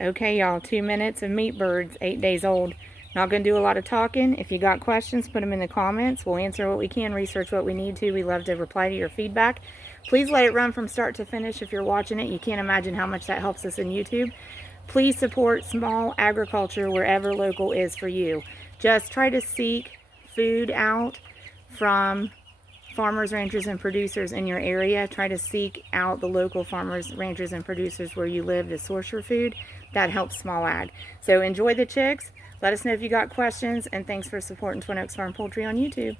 Okay, y'all, 2 minutes of meat birds, 8 days old. Not going to do a lot of talking. If you got questions, put them in the comments. We'll answer what we can, research what we need to. We love to reply to your feedback. Please let it run from start to finish if you're watching it. You can't imagine how much that helps us in YouTube. Please support small agriculture wherever local is for you. Just try to seek food out from farmers, ranchers, and producers in your area. Try to seek out the local farmers, ranchers, and producers where you live to source your food. That helps small ag. So enjoy the chicks. Let us know if you got questions, and thanks for supporting Twin Oaks Farm Poultry on YouTube.